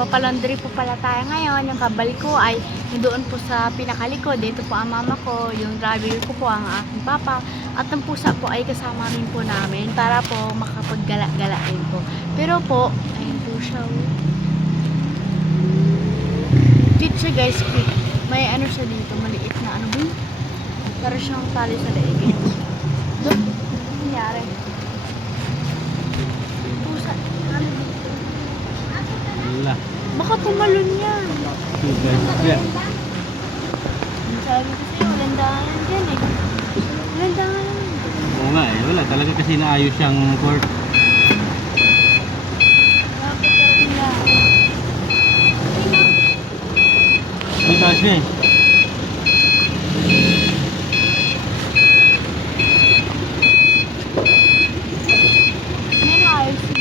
magpapalandry po pala tayo ngayon. Yung kabal ko ay doon po sa pinakalikod. Dito po ang mama ko, yung driver ko po ang aking papa. At ang pusa po ay kasama rin po namin para po makapaggala-gala din po. Pero po, ayun po siya. Cute siya guys, cute. May ano siya dito, maliit na ano ba yun? Para siyang tali sa leeg. Doon, ano nangyari? Pusa, ano dito? Wala. Baka tumalon yan. Yan. Sabi ko sa'yo, walandangan yan dyan eh. Walandangan yan. Oo nga eh. Wala. Talaga kasi naayos siyang court. Dapat ka rin na. May kasi eh. May naayos yun.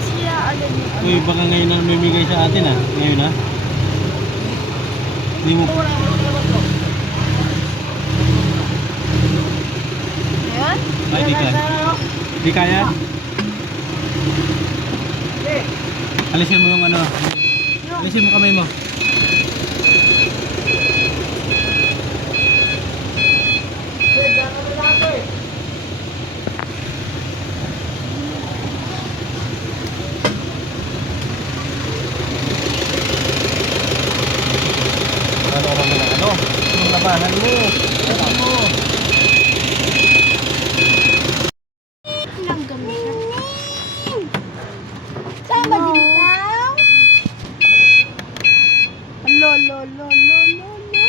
Siya agad yung Uy, baka ngayon na namimigay sa atin ah. Ngayon ah. Hindi mo. Ayan? Ay, di kaya. Di kaya? Alisin mo yung ano. Alisin mo kamay mo. Ano ka na ano? Yung labanan mo. Ano mo? Langgam siya. Sama din daw. Lo, lo, lo, lo, lo, lo.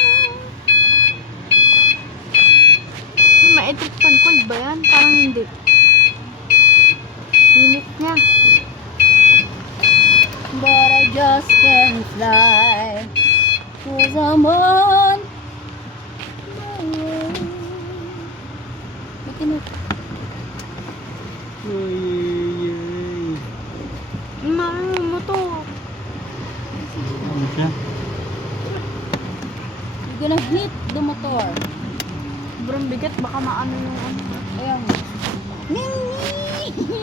Maitrip pankol ba yan? Parang hindi. Init niya. But I just can't fly to the moon. Bikin mo. Uy. Ano mo to? Ano siya? You're gonna hit the motor. Sobrang bigat. Baka maano yung ano. Ayan.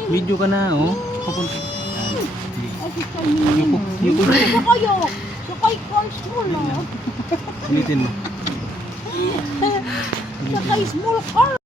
Video ka na oh. Papunta. Ay, si Charmin. Yuko. Ito kayo. So kay small na. Ulitin mo. Sa kay small car.